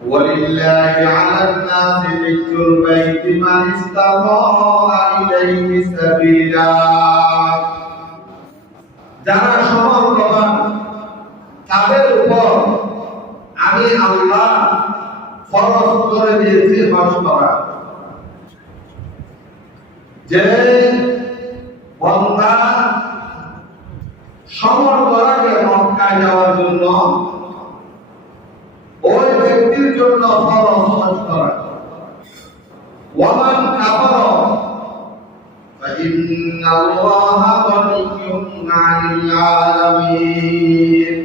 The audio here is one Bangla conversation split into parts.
ولله على الناس حج البيت من استطاع إليه سبيلا যারা সমর্থবান তাদের উপর আমি আল্লাহ ফরজ করে দিয়েছি হজ করা। যে বান্দা সমর্থ রাখে মক্কায় যাওয়ার জন্য, ওই ব্যক্তির জন্য ফরজ হজ করা। ওয়ামান কাফারা ফাইন্নাল্লাহা গনিয়্যুন আনিল আলামিন।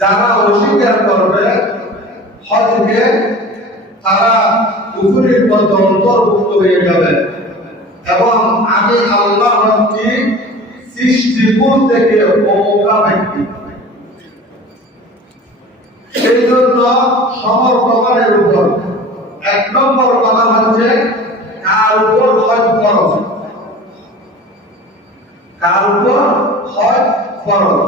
যারা অস্বীকার করবে হজকে, তারা কুফরির মধ্যে অন্তর্ভুক্ত হয়ে যাবে এবং আমি আল্লাহ হচ্ছি সৃষ্টিকুল থেকে অমুকা ব্যক্তি। সেই জন্য সমর্থনের উপর এক নম্বর কথা হচ্ছে কার উপর হজ ফরজ, কার উপর হজ ফরজ।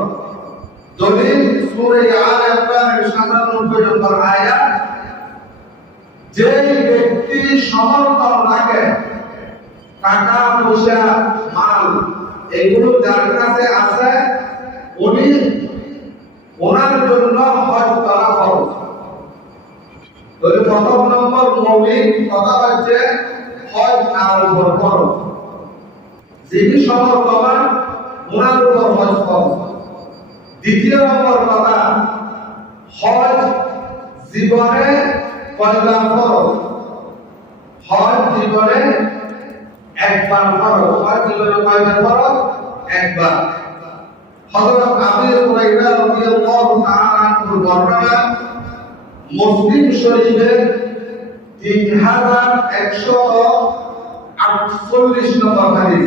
দলিল সূরা আলে ইমরানের 97 নম্বর আয়াত, যে ব্যক্তি সমর্থ রাখে টাকা পয়সা মাল এগুলো যার কাছে আছে, উনি ওনার জন্য হজ করা ফরজ। প্রথম নম্বর মৌলিক কথা হচ্ছে হজ কার উপর ফরজ, যিনি সমর্থবান ওনার উপর হজ ফরজ। দ্বিতীয় নম্বর কথা, হজ জীবনে কয়বার ফরজ? হজ জীবনে একবার ফরজ। হজ জীবনে কয়বার ফরজ? একবার। হযরত আবু হুরায়রা রাদিয়াল্লাহু তাআলা আনহু বর্ণনা, মুসলিম শরীফের 3148 নম্বর হাদিস।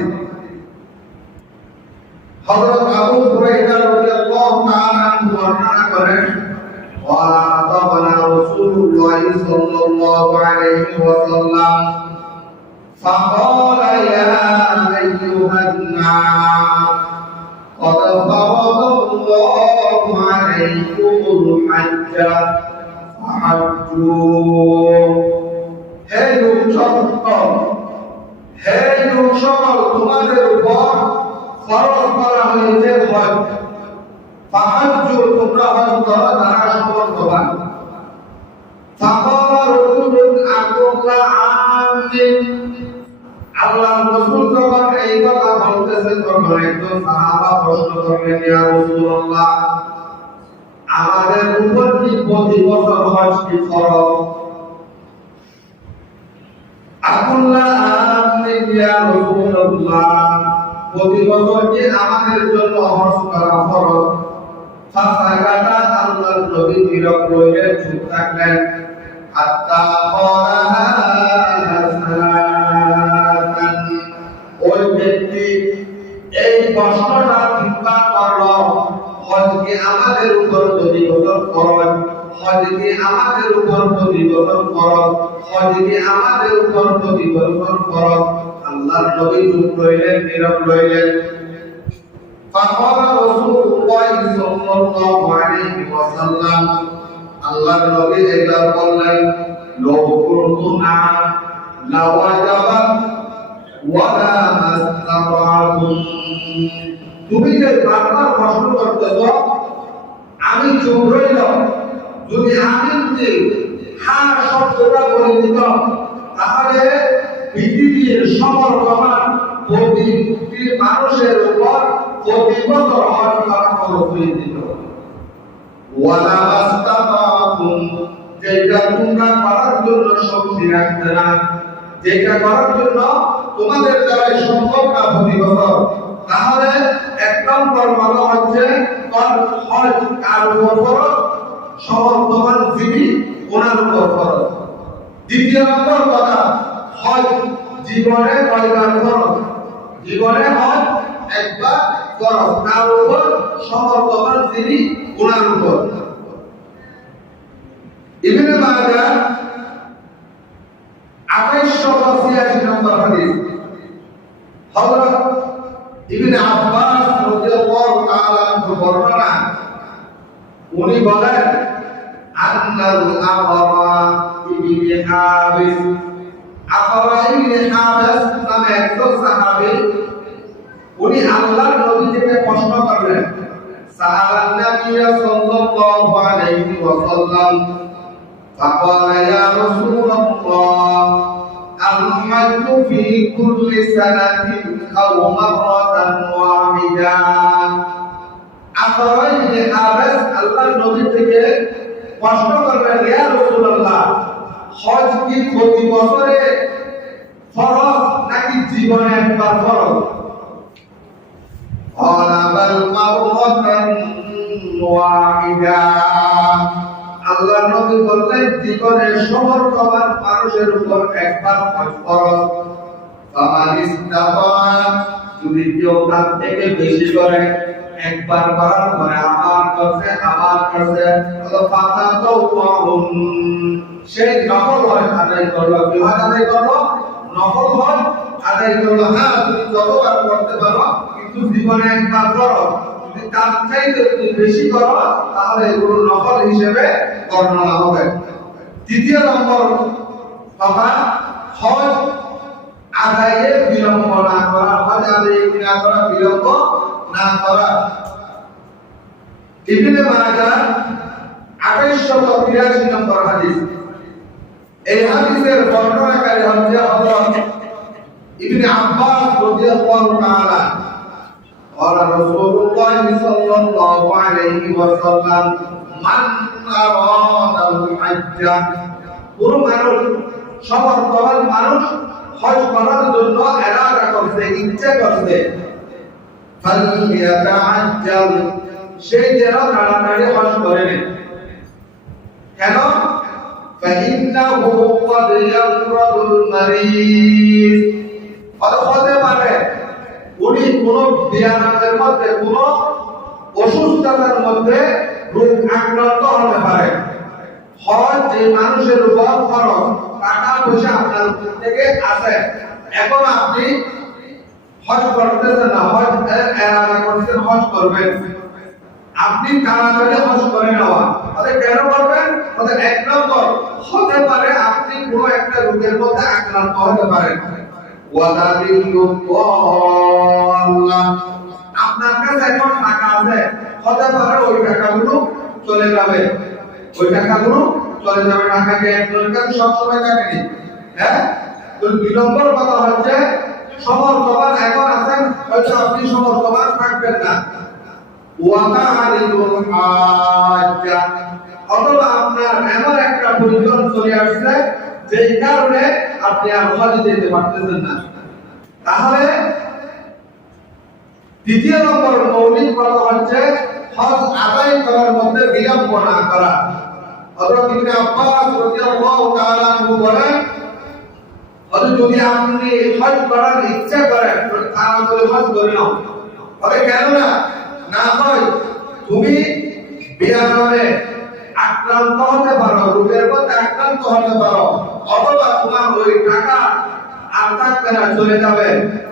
হযরত আবু হুরায়রা রাদিয়াল্লাহু তাআলা আনহু বর্ণনা করেন, ওয়া আতাবানা রাসূলুল্লাহ সাল্লাল্লাহু আলাইহি ওয়াসাল্লাম ফাকালা ইয়া আইয়ুহান নাস قد فرض الله عليكم الحج فحجوا। হে লোকসকল, হে লোকসকল, তোমাদের উপর ফরজ করা হয়েছে হজ। ফাহাজ্জু, তোমরা হজ করো যারা সমর্থবান। ফাকালা রাসূলুন আকুল্লা আমিন। আল্লাহ রাসূল যখন এই কথা বলতেছেন, তখন একজন সাহাবা প্রশ্ন করলেন, ইয়া রাসূলুল্লাহ, আমাদের উপর কি প্রতি বছর হজ কি ফরজ? আকুল্লা আমিন ইয়া রাসূলুল্লাহ, প্রতি বছর কি আমাদের জন্য হজ করা ফরজ? ফাসাকাতা, আল্লাহর নবী নীরব রইলেন, চুপ থাকলেন। হাত্তা ক্বালা সালাতান, ওই ব্যক্তি এই প্রশ্নটা চিন্তা করলো, হজ কি আমাদের উপর প্রতি বছর ফরজ? হজ কি আমাদের উপর প্রতি বছর ফরজ? হজ কি আমাদের উপর প্রতি বছর ফরজ? আল্লাহর নবী চুপ রইলেন, নীরব রইলেন। ফাকালা রাসূলুল্লাহ সাল্লাল্লাহু আলাইহি ওয়াসাল্লাম, আল্লাহর নবী এবার বললেন, লাউ কুনতু না'ম লাওয়াজাবাত ওয়ালা মাসতাতা'তুম। তুমি যে বারবার প্রশ্ন করতেছো, আমি চুপ রইলাম। যদি আমি হ্যাঁ শব্দটা বলে দিতাম, তাহলে পৃথিবীর সমর্থবান প্রতি মানুষের উপর প্রতি বছর হজ করা ফরজ হয়ে যেত। ওয়ালা মাসতাতা'তুম, যেটা তোমরা করার জন্য শক্তি রাখতে না, যেটা করার জন্য তোমাদের দ্বারা সম্ভব না প্রতি বছর, তাহলে এক নম্বর কথা হচ্ছে হজ কার উপর ফরজ? সমর্থবান যিনি, ওনার উপর ফরজ। দ্বিতীয় নম্বর কথা, হজ জীবনে কয়বার ফরজ? জীবনে হজ একবার ফরজ। কার উপর? সমর্থবান যিনি, ওনার উপর। ইবনে মাজাহ 2886 নম্বর হাদিস, হযরত ইবনে আব্বাস রাদিয়াল্লাহু তাআলা আনহু বর্ণনা, উনি বলেন, আন্না আন্নাল আকরা ইবনে হাবিস, আকরা ইবনে হাবিস নামে একজন সাহাবী, উনি আল্লাহর নবী থেকে প্রশ্ন করলেন। সাআলান নবী সাল্লাল্লাহু আলাইহি ওয়াসাল্লাম فقال يا رسول الله الحج في كل سنة أو مرة واحدة। আকরা ইবনে হাবিস আল্লাহর নবী থেকে প্রশ্ন করলেন, ইয়া রাসূলুল্লাহ, হজ কি প্রতি বছরে ফরজ নাকি জীবনে একবার ফরজ? قال بل مرة واحدة। আল্লাহর নবী বললেন, জীবনের সমর্থবান মানুষের উপর একবার হজ ফরজ। ফামান ইসতাতা, যদি কেউ তার থেকে বেশি করে, একবার করার পরে আবার করছে ফাতাতাওয়াহুন, সেই নফল হজ আদায় করলো। কি হজ আদায় করলো? নফল হজ আদায় করলো। হ্যাঁ, তুমি যতবার করতে পারো, কিন্তু জীবনে একবার করো। যদি তার চাইতে তুমি বেশি করো, তাহলে এগুলো নফল হিসেবে গণনা হবে। তৃতীয় নম্বর কথা, হজ আদায়ে বিলম্ব না করা। হজ আদায়ে কি না করা? বিলম্ব না করা। ইবনে মাজাহ 2883 নম্বর হাদিস। এই হাদিসের বর্ণনাকারী হচ্ছে হযরত ইবনে আব্বাস রাদিয়াল্লাহু তাআলা। قال رسول الله صلى الله عليه وسلم من أراد الحج، কোন মানুষ, সমর্থবান মানুষ হজ করার জন্য ইরাদা করছে, ইচ্ছা করছে, ফালইয়াতাআজ্জাল, সে যেন তাড়াতাড়ি হজ করে নেয়। কেন? ফাইন্নাহু ক্বাদ ইয়ামরাদুল মারিদ, হতে পারে উনি কোন ব্যায়ামের মধ্যে, কোন অসুস্থতার মধ্যে রোগ আক্রান্ত হতে পারে। হজ যে মানুষের উপর ফরজ, টাকা পয়সা আপনার থেকে আছে, এখন আপনি হজ করতেছেন না, হজ এরাদা করতেছেন, হজ করবেন, আপনি তাড়াতাড়ি হজ করে নেওয়া। তাহলে কেন করবেন? তাহলে এক নম্বর, হতে পারে আপনি কোনো একটা রোগের মধ্যে আক্রান্ত হতে পারেন। আপনার কাছে এখন টাকা আছে, হতে পারে ওই টাকাগুলো চলে যাবে, ওই টাকাগুলো চলে যাবে। টাকাকে একজনের কাছে সবসময় থাকেনি। হ্যাঁ, তো 2 নম্বর কথা হচ্ছে, সমর্থবান এখন আছেন, হয়তো আপনি সমর্থবান থাকবেন না। অথবা আপনার এমন একটা পরিজন চলে আসছে, যেই কারণে আপনি আর হজে যেতে পারতেছেন না। তাহলে দ্বিতীয় নম্বর মৌলিক কথা হচ্ছে, হজ আদায় করার মধ্যে বিলম্ব না করা। হযরত ইবনে আব্বাস রাদিয়াল্লাহু তাআলা বলেন, যদি আপনি হজ করার ইচ্ছা করেন, তাহলে হজ করে নাও। তবে কেন না হয়, তুমি বিয়ামে আক্রান্ত হতে পারো, রোগের মধ্যে আক্রান্ত হতে পারো, অথবা তোমার ওই টাকা আর থাকবে না, চলে যাবে,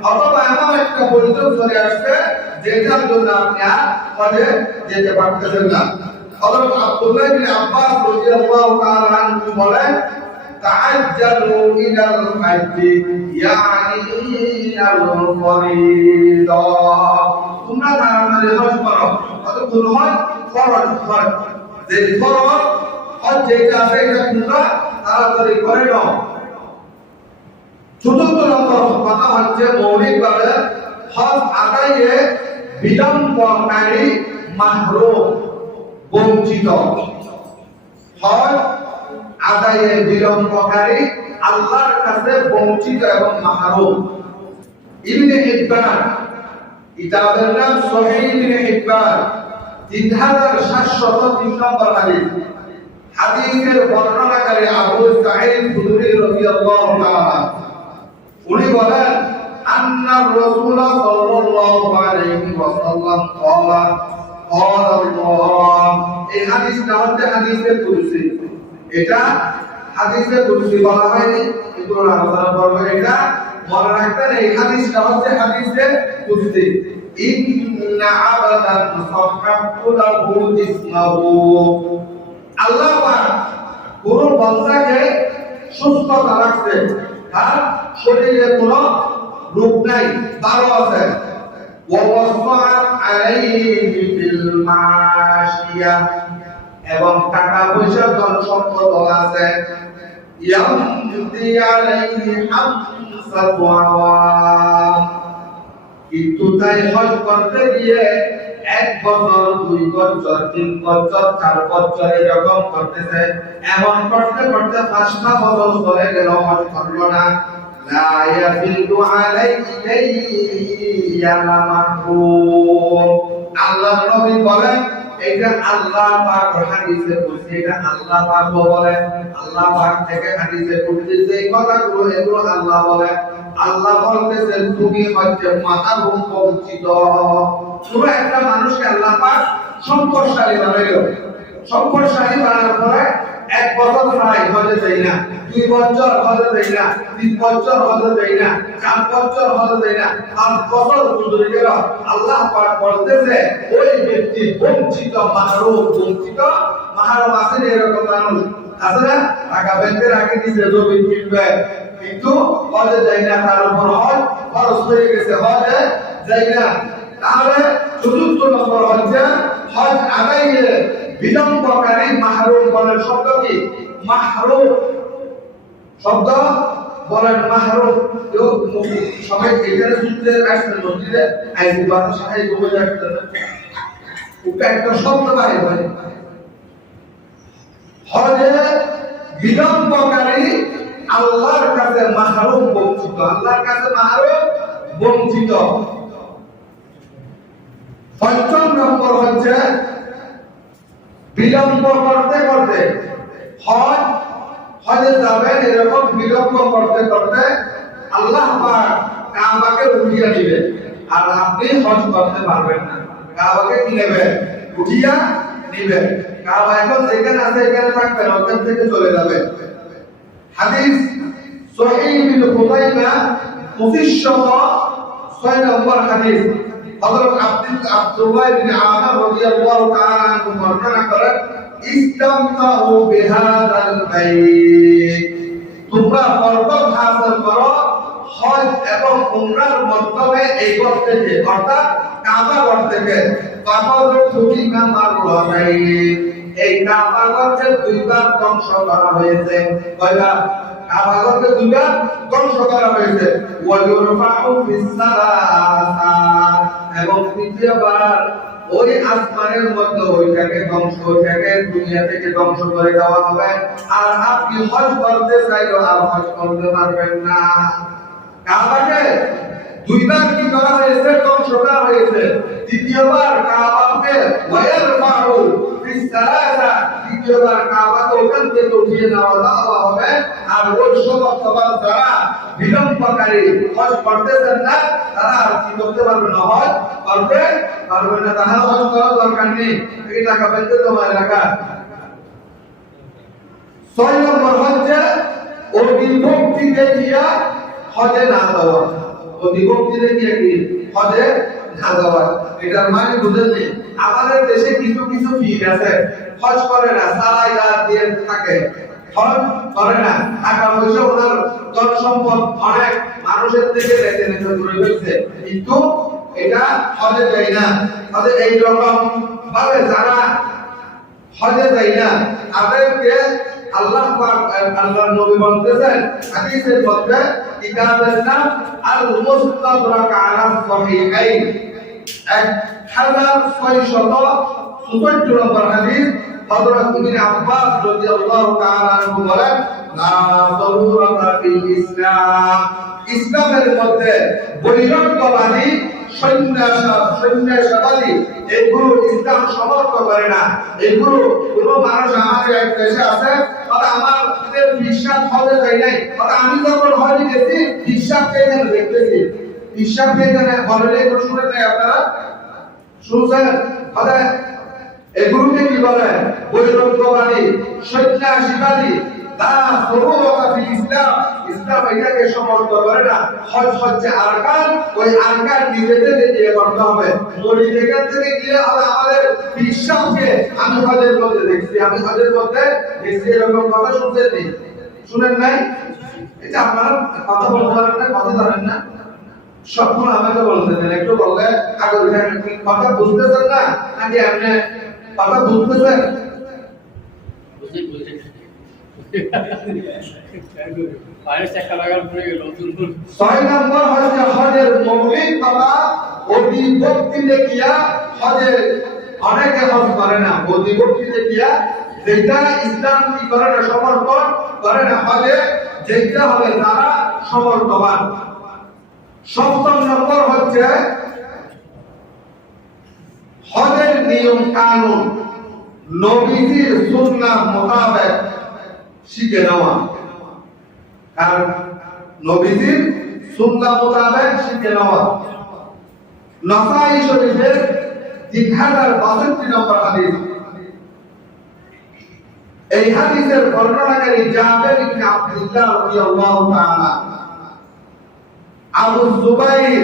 অথবা এমন একটা পরিস্থিতি চলে আসবে যেটার জন্য আপনি আর হজে যেতে পারতেছেন না। হযরত আব্দুল্লাহ ইবনে আব্বাস রাদিয়াল্লাহু তাআলা আনহু বলেন, তাআজ্জালু ইলাল হাজ্জি ইয়ানি আল ফরিদা, তোমরা তাড়াতাড়ি হজ করো। কতগুলো হজ? ফরজ হজ। যে ফরজ হজ যেটা আছে, এটা তোমরা তাড়াতাড়ি করে নাও। চতুর্থ নম্বর কথা হচ্ছে, মৌলিকভাবে হজ আদায়ে বিলম্বকারী মাহরুম, বঞ্চিত। হজ আদায়ে বিলম্বকারী আল্লাহর কাছে বঞ্চিত এবং মাহরুম। ইবনে হিব্বান, কিতাবের নাম সহিহ ইবনে হিব্বান, 3703 নম্বর হাদিস। হাদিসের বর্ণনাকারী আবু সাঈদ খুদরি রাদিয়াল্লাহু তাআলা, উনি বলেন, আন্না রাসূলুল্লাহ সাল্লাল্লাহু আলাইহি ওয়াসাল্লাম ক্বালা আল্লাহ। এই হাদিসটা হচ্ছে হাদিসে কুদসি। এটা হাদিসে কুদসি বলা হয়নি, কিন্তু আলোচনা করব। এটা মনে রাখবেন, এই হাদিসটা হচ্ছে হাদিসে কুদসি। ইন্না আবাদান সাহাবতু লাহু ইসমাহু, আল্লাহ পাক কোন বান্দাকে সুস্থতা রাখছে, তার শরীরে কোনো রোগ নাই, ভালো আছে। ওয়াসাআত আলাইহি বিল মাশিয়া, এবং টাকা পয়সা ধন সম্পদ আছে। ইয়ামদি আলাইহি হামসাতু আওয়াম, কিন্তু তাই হজ করতে গিয়ে 1 বছর 2 বছর 3 বছর 4 বছর এরকম করতেছে, এমন করতে করতে 5টা বছর চলে গেল, হজ করলো না। লা ইয়াফিদু আলাইহি মাহরুম, আল্লাহ নবী বলেন এটা আল্লাহ পাক হাদিসে বলছে, এটা আল্লাহ পাক বলে, আল্লাহ পাক থেকে হাদিসে বলছে যে কথাগুলো এগুলো আল্লাহ বলে। আল্লাহ বলতেছেন তুমি হচ্ছে মাহরুম, বঞ্চিত। পুরো একটা মানুষকে আল্লাহ পাক সম্পদশালী বানাইলো, সম্পদশালী বানানোর পরে 1 বছর প্রায় হজে যাই না, 2 বছর হজে যাই না, 3 বছর হজে যাই না, 4 বছর হজে যাই না, 5 বছর গুজরে গেল। আল্লাহ পাক বলতেছে ওই ব্যক্তি বঞ্চিত, মাহরুম, বঞ্চিত। মাহরুম আছে এরকম মানুষ আছে না, টাকা ব্যাংকে রাখে দিয়েছে জমি কিনবে, কিন্তু হজে যাই না, তার উপর হজ খরচ হয়ে গেছে, হজে যাই না। তাহলে চতুর্থ নম্বর হচ্ছে হজ আদায়ে বিলম্বকারী মাহরুম। বলেন শব্দ কি? মাহরুম শব্দ বলেন মাহরুম। সবাই এখানে শুনতে আসছেন, মসজিদে আইসি বাসা সাহায্য করে আসছেন, ওটা একটা শব্দ বাইরে হয়। হজে বিলম্বকারী আল্লাহর কাছে মাহরুম, বঞ্চিত, আল্লাহর কাছে মাহরুম, বঞ্চিত। ৫ম নম্বর হচ্ছে বিলম্ব করতে করতে হজে যাবেন, এরকম বিলম্ব করতে করতে আল্লাহ পাক কাবাকে উঠিয়ে নেবেন, আর আপনি হজ করতে পারবেন না। কাবাকে কি নেবেন? উঠিয়া নেবেন। কাবা এখন যেখানে আছে এখানে থাকবেন, ওখান থেকে চলে যাবেন। হাদিস সহিহ ইবনে খুযাইমা 2506 নম্বর হাদিস। হযরত আব্দুল্লাহ ইবনে আমর রাদিয়াল্লাহু তাআলা আনহু বর্ণনা করেন, ইসতামতাউ বিহাদাল বাইত, তোমরা বরকত হাসিল করো হজ এবং উমরার মাধ্যমে এই ঘর থেকে, অর্থাৎ কাবা ঘর থেকে। কাবার খুঁটিনা মারলাই, এই কাবা ঘরকে 2 বার ধ্বংস করা হয়েছে। কয়বার? কাবা ঘরকে 2 বার ধ্বংস করা হয়েছে। ওয়া ইউরফাউ ফিস সালাসা, এবং 3বার ওই আসমানের মধ্যে ওইটাকে ধ্বংস, ওইটাকে দুনিয়া থেকে ধ্বংস করে দেওয়া হবে। আর আপনি হজ করতে চাইলেও আর হজ করতে পারবেন না। কাবাকে 2 বার কি করা হয়েছে? ধ্বংস করা হয়েছে। 3য়বার কাবাকে ওয়াইরফাউ ফিস সালাসা, 3য়বার কাবাকে ওখান থেকে উঠিয়ে নেওয়া হবে। আর ওই সমস্ত যারা বিলম্বকারী হজ করতেছেন না, তারা আর কি করতে পারবে না? হজ করতে পারবে না। তাহলে হজ করার দরকার নেই, এই টাকা পেতে তোমার রাখা। 6 নম্বর হচ্ছে অধিভক্তি দেখিয়া হজে না যাওয়া। অধিভক্তি দেখিয়া কি? হজে না যাওয়া। এটার মানে বুঝেননি? আমাদের দেশে কিছু কিছু ফির আছে, হজ করে না, সালাই রাত দিয়ে থাকে, হজ করে না, টাকা পয়সা ওনার ধন সম্পদ অনেক মানুষের থেকে রেখে দূরে ফেলছে, কিন্তু এটা হজে যায় না। হজে এই রকম ভাবে যারা হজে যায় না, তাদেরকে আল্লাহ পাক, আল্লাহর নবী বলতেছেন হাদিসের মধ্যে, কিতাবের নাম আল মুস্তাদরাক আলা সহিহাইন, 1664 নম্বর হাদিস। হযরত ইবনে আব্বাস রাদিয়াল্লাহু তাআলা আনহু বলেন, লা যারুরাতা ফিল ইসলাম, ইসলামের মধ্যে বৈরাগ্যবাদী, সন্ন্যাসবাদী এগুলো ইসলাম সমর্থন করে না। এগুলো কোন মানুষ আমাদের এক দেশে আছে, আর আমাদের বিশ্বাস হবে তাই নাই, আর আমি যখন হজে গেছি বিশ্বাসকে এখানে দেখতেছি, বিশ্বাসকে এখানে বলে এগুলো শুনে নাই, আপনারা শুনছেন? এগুলোকে কি বলে? বৈরাগ্যবাদী, সন্ন্যাসীবাদী। লা সুরুরা ফিল ইসলাম, ইসলাম এটাকে সমর্থন করে না। হজ হচ্ছে আরকান, ওই আরকান নিজে থেকে দিয়ে করতে হবে। মরি থেকে গিয়ে হবে আমাদের বিশ্বাসকে আমি হজের মধ্যে দেখছি, আমি হজের মধ্যে দেখছি, এরকম কথা শুনছেন? শুনেন নাই? এটা আপনারা কথা বলতে পারেন না, কথা জানেন না, সবসময় আমাকে বলতেন, একটু বললে আগে কথা বুঝতেছেন না নাকি আপনি কথা বুঝতেছেন? ছয় নম্বর হচ্ছে হজের মৌলিক কথা, অধিভক্তিতে গিয়া হজে অনেকে হজ করে না, অধিভক্তিতে গিয়া যেটা ইসলাম কি করে না, সমর্থন করে না, হজে যেটা হবে তারা সমর্থবান। সপ্তম নম্বর হচ্ছে হজের নিয়ম কানুন নবীজির সুন্নাহ মোতাবেক শিখে নেওয়া, কারণ নবীজির সুন্নাহ মোতাবেক শিখে নেওয়া। নাসাই শরীফের 3062 নম্বর হাদিস, এই হাদিসের বর্ণনাকারী জাবের ইবনে আব্দুল্লাহ রাদিয়াল্লাহু তাআলা আবু যুবাইর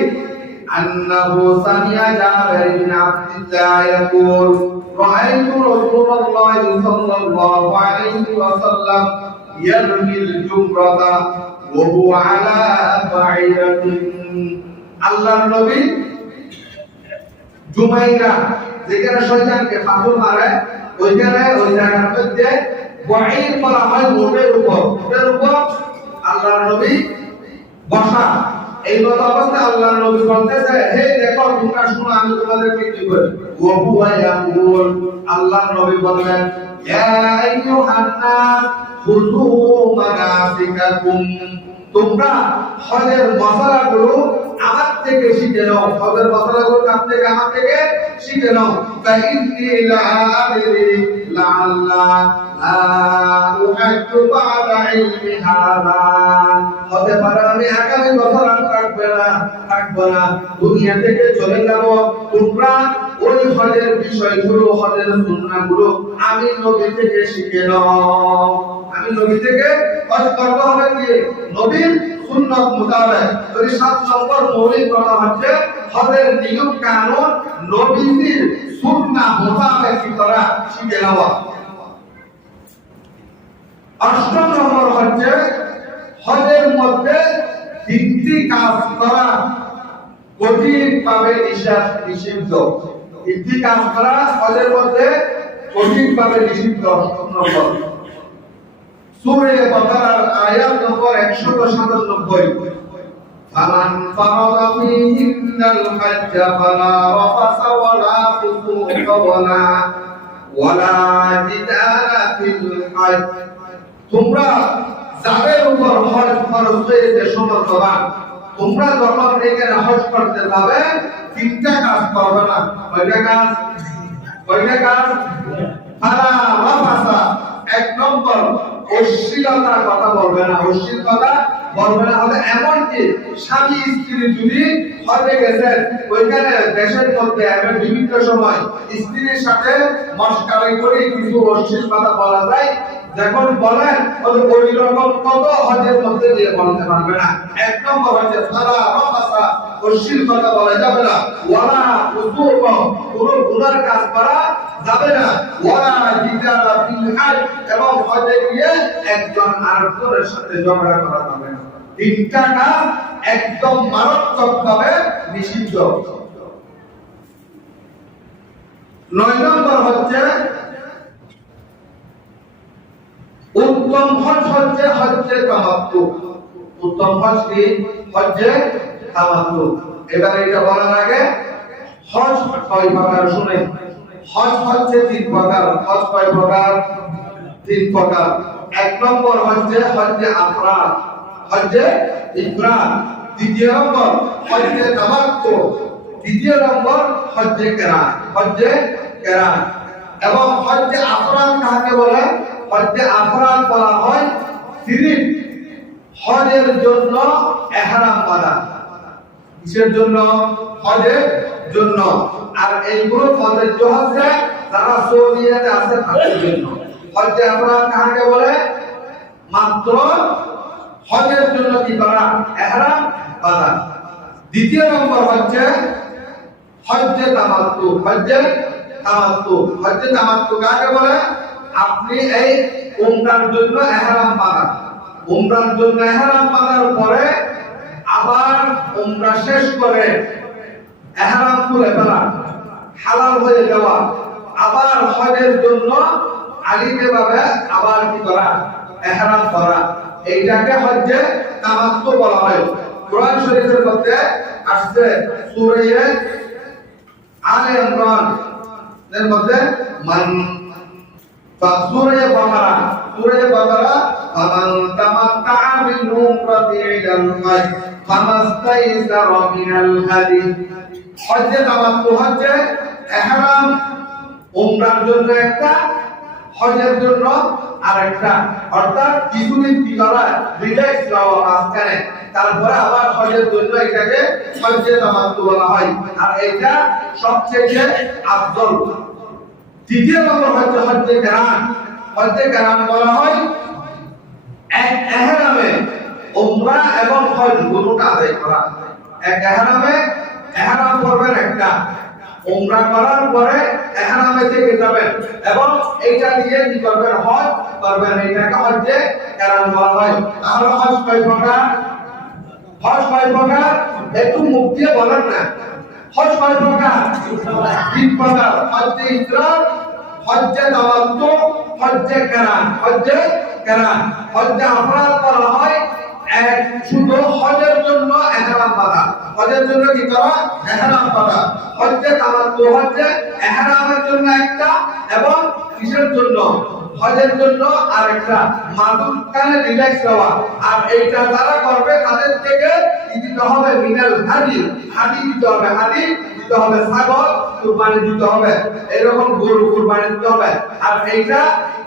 আন্নাহু সামি'a জাবের ইবনে আব্দুল্লাহ ইয়াকুল রাআইতু রাসূলুল্লাহ সাল্লাল্লাহু আলাইহি ওয়াসাল্লাম ইয়ারমিল জুমরাতা ওয়া হুয়া আলা বা'iratin। আল্লাহর নবী জুমাইরা যেখানে শয়তানকে পাথর মারে ওইখানে ওই জায়গার মধ্যে বা'ir বলা হয় উটের উপর, উটের উপর আল্লাহর নবী বসা। এই মত অবস্থায় আল্লাহর নবী বলতেছে, হে দেখো তোমরা শুনো আমি তোমাদেরকে কি করি। ওয়া হুয়া ইয়াকুল, আল্লাহর নবী বলেন, ইয়া আইয়ুহান নাস খুযু মানাসিকাকুম, তোমরা হজের মশালাগুলো আমার থেকে শিখে নাও, হজের মশালাগুলো কাছ থেকে আমার থেকে শিখে নাও। ফাইন্নী লা আদরি লাআল্লা লা উহাদ্দু বা'দা ইলমি হাযা, হতে পারে আমি আগামী বছর আর থাকবো না, দুনিয়া থেকে চলে যাব। তোমরা ওই হজের বিষয়গুলো, হজের সুন্নাহগুলো আমি নবী থেকে শিখে নাও। আমি নবী থেকে হজ করতে হবে কি নবীর সুন্নাত মোতাবেক। যদি 7 নম্বর মৌলিক কথা হচ্ছে হজের নিয়ম কানুন নবীর সুন্নাহ মোতাবেক কি করা, শিখে নেওয়া। 8 নম্বর হচ্ছে হজের মধ্যে 3টি কাজ করা কঠিনভাবে নিষিদ্ধ। 3টি কাজ করা হজের মধ্যে কঠিনভাবে নিষিদ্ধ। নম্বর সূরা বাকারার আয়াত নম্বর 197, ফামান ফারাদা ফীহিন্নাল হজ্জ ফালা রাফাসা ওয়ালা ফুসুকা ওয়ালা জিদালা ফিল হজ্জ। তোমরা যাদের উপর হজ ফরজ হয়েছে সমর্থবান, তোমরা যখন এখানে হজ করতে যাবে 3টা কাজ করবে না। কয়টা কাজ? ফালা রাফাসা, 1 নম্বর অশ্লীলতার কথা বলবে না, অশ্লীল কথা বলবে না। হলে এমন কি স্বামী স্ত্রী যদি হজে গেছেন, ওইখানে দেশের মধ্যে আমরা বিভিন্ন সময় স্ত্রীর সাথে মশকারি করে কিছু অশ্লীল কথা বলা যায়, যখন বলেন ওই রকম কত হজের মধ্যে দিয়ে বলতে পারবে না। 1 নম্বর হচ্ছে ফালা রাফাসা, অশ্লীল কথা বলা যাবে না। ওয়ালা ফুসুক, কোন গুনার কাজ করা যাবে না। ওয়ালা জিদালা ফিল হজ, এবং হজে গিয়ে একজন আরেকজনের সাথে ঝগড়া করা যাবে না। 3টা কাজ একদম মারাত্মকভাবে নিষিদ্ধ। 9 নম্বর হচ্ছে উত্তম হজ হচ্ছে হজ্জে তামাত্তু। উত্তম হজ কি? হজ্জে তামাত্তু। এবার এটা বলার আগে হজ কয় প্রকার শুনে। হজ হচ্ছে 3 প্রকার। হজ কয় প্রকার? 3 প্রকার। 1 নম্বর হচ্ছে হজ্জে আফরাদ, হজ্জে ইফরাদ। 2 নম্বর হজ্জে তামাত্তু। 3 নম্বর হজ্জে কেরান, হজ্জে কেরান। এবং হজ্জে আফরাদ কাকে বলে? হজ্জে আফরাদ বলা হয় সিরিফ হজের জন্য ইহরাম বাঁধা। কিসের জন্য? হজের জন্য। আর এইগুলো হজের জহজে যারা সৌদিতে আছে তাদের জন্য। হজ্জে আফরাদ কাকে বলে? মাত্র হজের জন্য কি করা ইহরাম বাঁধা। দ্বিতীয় নম্বর হচ্ছে হজ্জে তামাত্তু। হজ্জে তামাত্তু, হজ্জে তামাত্তু কাকে বলে? আপনি এই উমরার জন্য ইহরাম বাঁধা, উমরার জন্য ইহরাম বাঁধার পরে আবার উমরা শেষ করে ইহরাম খুলে ফেলা, হালাল হয়ে যাওয়া, আবার হজের জন্য আলিভাবে আবার কি করা ইহরাম করা, এইটাকে হজ্জে তামাত্তু বলা হয়। কোরআন শরীফের মধ্যে আসছে সূরা আলে ইমরান এর মধ্যে সূরা বাকারা ফামান তামাত্তা বিল উমরাতি ইলাল হজ ফামাস্তাইসারা মিনাল হাদি। হজ্জে তামাত্তু হচ্ছে ইহরাম উমরার জন্য একটা, হজের জন্য আরেকটা, অর্থাৎ কিছুদিন কি করা রিল্যাক্স হওয়া মাঝখানে, তারপরে আবার হজের জন্য এটাকে হজ্জে তামাত্তু বলা হয়। আর এটা সবচেয়ে আফদল। তৃতীয় নম্বর হচ্ছে হজ্জে কিরান। হজ্জে কিরান বলা হয় এক ইহরামে উমরা এবং হজ দুটোটা আদায় করা। এক ইহরামে ইহরাম করবেন একটা, উমরা করার পরে ইহরামে থেকে যাবেন এবং এইটা দিয়ে কি করবেন হজ করবেন, এটাকে হজ্জে কিরান বলা হয়। তাহলে হজ কয় প্রকার? হজ কয় প্রকার? একটু মুখ দিয়ে বলেন না। হজ কয় প্রকার? তিন প্রকার। হজ্জে ইফরাদ, হজ্জে তামাত্তু, হজ্জে কিরান। হজ্জে কিরান, হজ্জে ইফরাদ বলা হয় এক শুধু হজের জন্য ইহরাম বাঁধা, হজের জন্য কি করা ইহরাম বাঁধা। হজ্জে তামাত্তু হচ্ছে ইহরামের জন্য একটা এবং কিসের জন্য হজের জন্য আরেকটা, মাঝখানে রিল্যাক্স হওয়া। আর এইটা যারা করবে তাদের থেকে দিতে হবে মিনাল হাদি, হাদি দিতে হবে, হাদি দিতে হবে, ছাগল কুরবানি দিতে হবে, এরকম গরু কুরবানি দিতে হবে। আর এইটা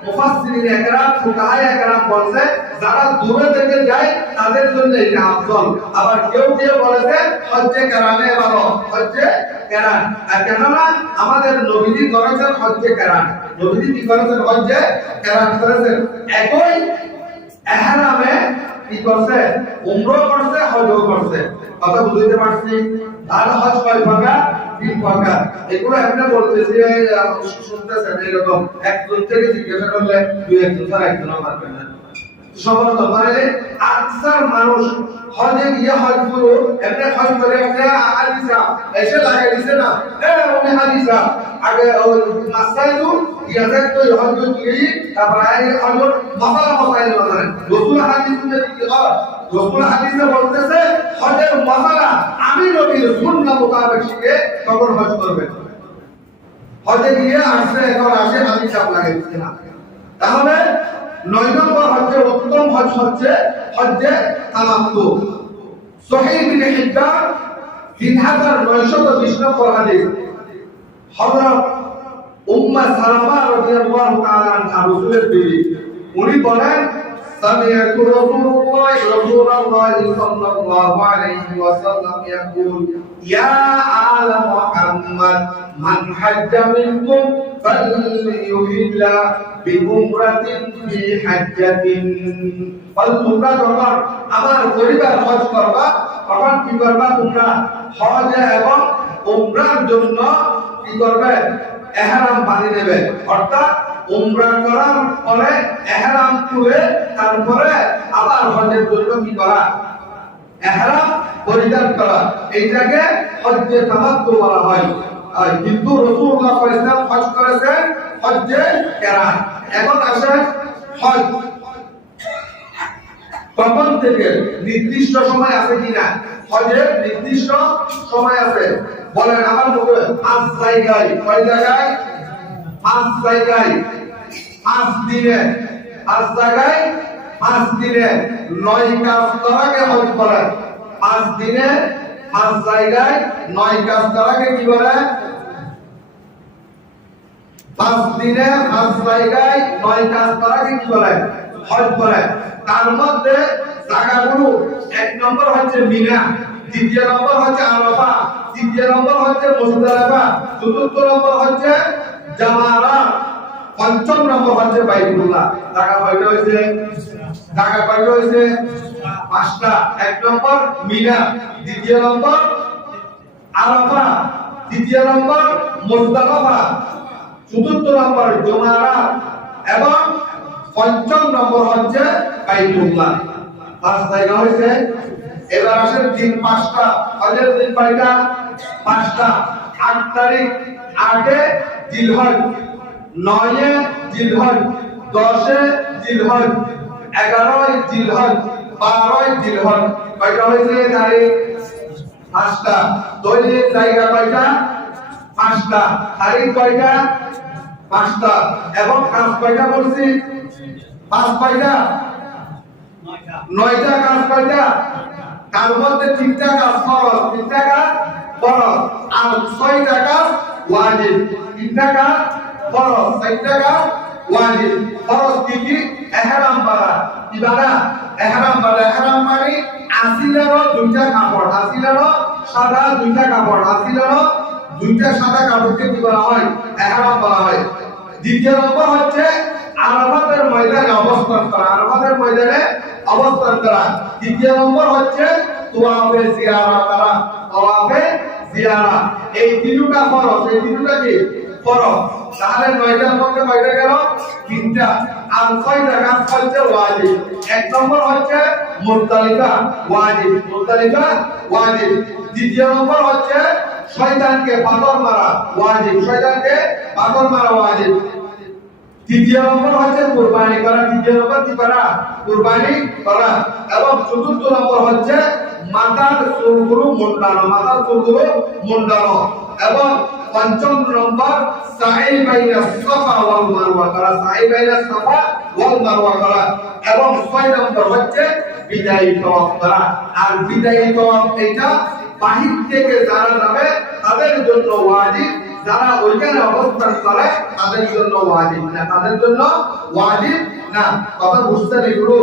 মুফাসসিরিন একরাম ফুকাহায়ে একরাম বলছে যারা দূরে থেকে যায় তাদের জন্য এটা আফদল। আবার কেউ কেউ বলেছে হজ্জে কিরানে ভালো, হজ্জে কিরান। আর কেননা আমাদের নবীজি করেছেন হজ্জে কিরান, নবীজি কি করেছেন হজ্জে কিরান করেছেন। একই ইহরামে কি করছে উমরা করছে হজও করছে। কথা বুঝতে পারছি? তাহলে হজ কয় প্রকার? তিন প্রকার। এগুলো এমনি বলতেছি শুনতেছেন এরকম একজন থেকে জিজ্ঞাসা করলে দুই একজন ছাড়া একজনও পারবেন না। সমস্ত মানে আকসার মানুষ হজে গিয়ে হজ করো এমনি হজ করে একটা হাদিসা এসে লাগাই দিছে না, উনি হাদিসা আগে ওই মাসাইলু ইয়াজাত তো হজ কি তারপরে হজ মাসালা মাসাইল মানে রাসূল হাদিসে কি হয়, রাসূল হাদিসে বলতেছে হজের মাসালা আমি নবীর সুন্নাহ মোতাবেক শিখে তখন হজ করবে। হজে গিয়ে আসছে এখন আসে হাদিসা লাগাই দিছে না। তাহলে 9 নম্বর হচ্ছে উত্তম হজ হচ্ছে হজ্জে তামাত্তু। সহিহ ইবনে হিব্বান 3920 নম্বর হাদিস, হযরত উম্মে সালামা রাদিয়াল্লাহু তাআলা আনহা রাসূলের বিবি, উনি বলেন সামিআতু রাসূলুল্লাহি সাল্লাল্লাহু আলাইহি ওয়াসাল্লাম ইয়াকুল ইয়া আলা মুহাম্মদ মান হাজ্জা মিনকুম ফালইউহিল্লা বিউমরাতিন ফি হাজ্জাতিন। তোমরা যখন আমার পরিবার হজ করবা তখন কি করবা, তোমরা হজ এবং উমরার জন্য কি করবে ইহরাম বাঁধে নেবে। অর্থাৎ উমরা করার পরে ইহরাম খুলে তারপরে আবার হজের জন্য কি করা ইহরাম পরিধান করা, এইটাকে হজ্জে তামাত্তু বলা হয়। কিন্তু রাসূলুল্লাহ সাল্লাল্লাহু আলাইহি ওয়াসাল্লাম হজ করেছেন হজ্জে কিরান। এখন আসে হজ কখন থেকে নির্দিষ্ট সময় আছে কিনা? হজের নির্দিষ্ট সময় আছে। বলেন আমার মুখে 5 জায়গায়, কয় জায়গায়? 5 জায়গায় 5 দিনে, 5 জায়গায় 5 দিনে 9 কাজ করাকে হজ বলে। 5 দিনে 5 জায়গায় 9 কাজ করাকে কি বলে? 5 দিনে 5 জায়গায় 9 কাজ করাকে কি বলে? হজ বলে। তার মধ্যে জায়গাগুলো 1 নম্বর হচ্ছে মিনা, দ্বিতীয় নম্বর হচ্ছে আরাফা, তৃতীয় নম্বর হচ্ছে মুজদালিফা, চতুর্থ নম্বর হচ্ছে জামারা, পঞ্চম নম্বর হচ্ছে বাইতুল্লাহ। জায়গা কয়টা হয়েছে? জায়গা কয়টা হইছে পাঁচটা এক নম্বর মিনা দ্বিতীয় নম্বর আরাফা তৃতীয় নম্বর মুজদালিফা চতুর্থ নম্বর জুমারা এবং পঞ্চম নম্বর হচ্ছে বাইতুল্লাহ পাঁচ জায়গা হইছে এবার আসেন দিন পাঁচটা হজের দিন কয়টা পাঁচটা 8 তারিখ 8 এ জিলহজ 9 এ জিলহজ 10 এ জিলহজ 11 এ জিলহজ 12 এ জিলহজ কয়টা হইছে তারিখ পাঁচটা দৈনিক জায়গা কয়টা পাঁচটা তারিখ কয়টা পাঁচটা এবং কাজ কয়টা বলছি পাঁচ কয়টা নয়টা কাজ কয়টা তার মধ্যে তিনটা কাজ ফরজ তিনটা কাজ ফরজ আর ছয়টা কাজ ওয়াজিব তিনটা কাজ ফরজ চারটা কাজ ওয়াজিব ফরজ কি কি ইহরাম বাঁধা কি বাঁধা ইহরাম বাঁধা ইহরাম মানে আসিলেরও দুইটা কাপড় আসিলেরও সাদা দুইটা কাপড় আসিলেরও দুইটা সাদা কাপড়কে কি বলা হয় ইহরাম বলা হয় দ্বিতীয় নম্বর হচ্ছে আরাফাতের ময়দানে অবস্থান করা আরাফাতের ময়দানে অবস্থান করা তৃতীয় নম্বর হচ্ছে তাওয়াফে জিয়ারা করা তাওয়াফে জিয়ারা এই তিনটা ফরজ এই তিনটা কি ফরজ তাহলে নয়টার মধ্যে কয়টা গেল তিনটা আর ছয়টা কাজ হচ্ছে ওয়াজিব এক নম্বর হচ্ছে মুজদালিফা ওয়াজিব মুজদালিফা ওয়াজিব দ্বিতীয় নম্বর হচ্ছে শয়তানকে পাথর মারা ওয়াজিব শয়তানকে পাথর মারা ওয়াজিব তৃতীয় নম্বর হচ্ছে কুরবানি করা তৃতীয় নম্বর কি করা কুরবানি করা এবং চতুর্থ নম্বর হচ্ছে মাথার চুলগুলো মুন্ডানো এবং পঞ্চম নম্বর সাই বাইনা সাফা ওয়াল মারওয়া করা সাই বাইনা সাফা ওয়াল মারওয়া করা এবং ছয় নম্বর হচ্ছে বিদায়ী তাওয়াফ করা আর বিদায়ী তাওয়াফ এটা বাহির থেকে যারা যাবে তাদের জন্য ওয়াজিব যারা ওইখানে অবস্থান করে তাদের জন্য ওয়াজিব না তাদের জন্য ওয়াজিব না কথা বুঝতে এগুলো